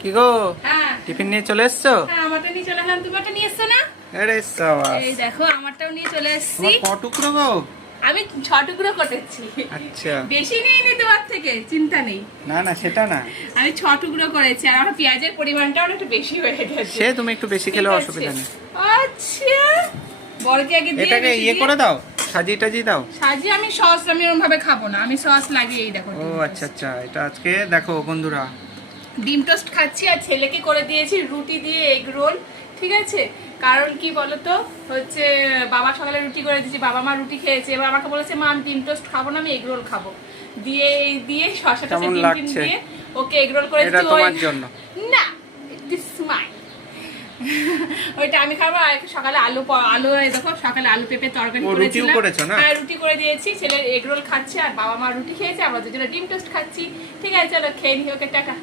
কি গো, হ্যাঁ টিফিন নিয়ে চলে এসছো? হ্যাঁ, আমারটা নিয়ে চলে আসলাম। তুমি একটা নিয়ে এসছো না? আরে সাবাস। এই দেখো আমারটাও নিয়ে চলে এসেছি। তোমার ক টুকরো গো? আমি 6 টুকরো করেছি। আচ্ছা, বেশি নিইনি তোমার থেকে, চিন্তা নেই। না না সেটা না, আমি 6 টুকরো করেছি আর আমার পেঁয়াজের পরিমাণটাও একটু বেশি হয়ে গেছে। সে তুমি একটু বেশি খেলে ঠিক আছে। অসুবিধা নেই। আচ্ছা, বলকে আগে দিয়ে এটাকে বেশি ইয়ে দিয়ে- করে দাও, সাজিয়ে টাজিয়ে দাও। সাজিয়ে আমি সস আমি ওরকম ভাবে খাবো না, আমি সস লাগিয়ে এই দেখো। ও আচ্ছা আচ্ছা, এটা আজকে দেখো বন্ধুরা, ডিম টোস্ট খাচ্ছি আর ছেলেকে করে দিয়েছি রুটি দিয়ে এগ রোল। ঠিক আছে, কারণ কি বলতো হচ্ছে বাবা সকালে রুটি করে দিয়েছি, বাবা মা রুটি খেয়েছে, এবার আমাকে বলেছে মা আমি ডিম টোস্ট খাবো না, আমি এগ রোল খাবো। দিয়ে দিয়ে শসা টসা কেমন ডিম টিম লাগছে? দিয়ে ওকে এগ রোল করে এটা দিয়েছি। তোমার জন্য না, দিস মাই ওইটা আমি খাবো। আর সকালে আলু এই দেখো সকালে আলু পেঁপে তরকারি ও, রুটিও করেছিলাম। করেছো না? হ্যাঁ, রুটি করে দিয়েছি, ছেলে এগ রোল খাচ্ছে আর বাবা মা রুটি খেয়েছে, আমরা দুজনে ডিম টোস্ট খাচ্ছি। ঠিক আছে, চলো খেয়ে নি, ওকে টাটা।